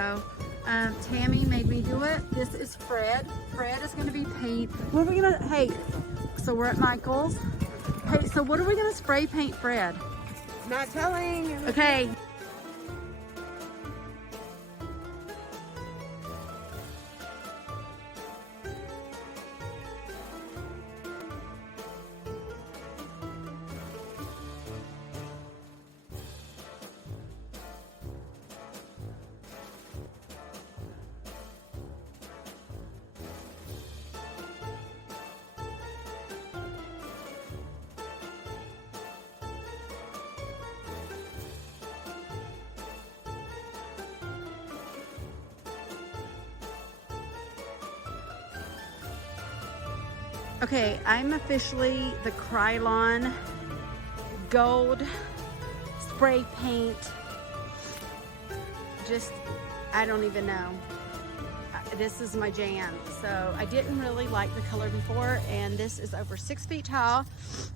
go. Tammy made me do it. This is Fred. Fred is gonna be paint. What are we gonna, hey, so we're at Michael's. Hey, so what are we gonna spray paint Fred? Not telling. Okay. Okay, I'm officially the Krylon gold spray paint. Just, I don't even know. This is my jam. So I didn't really like the color before, and this is over 6 feet tall.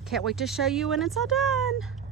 Can't wait to show you when it's all done.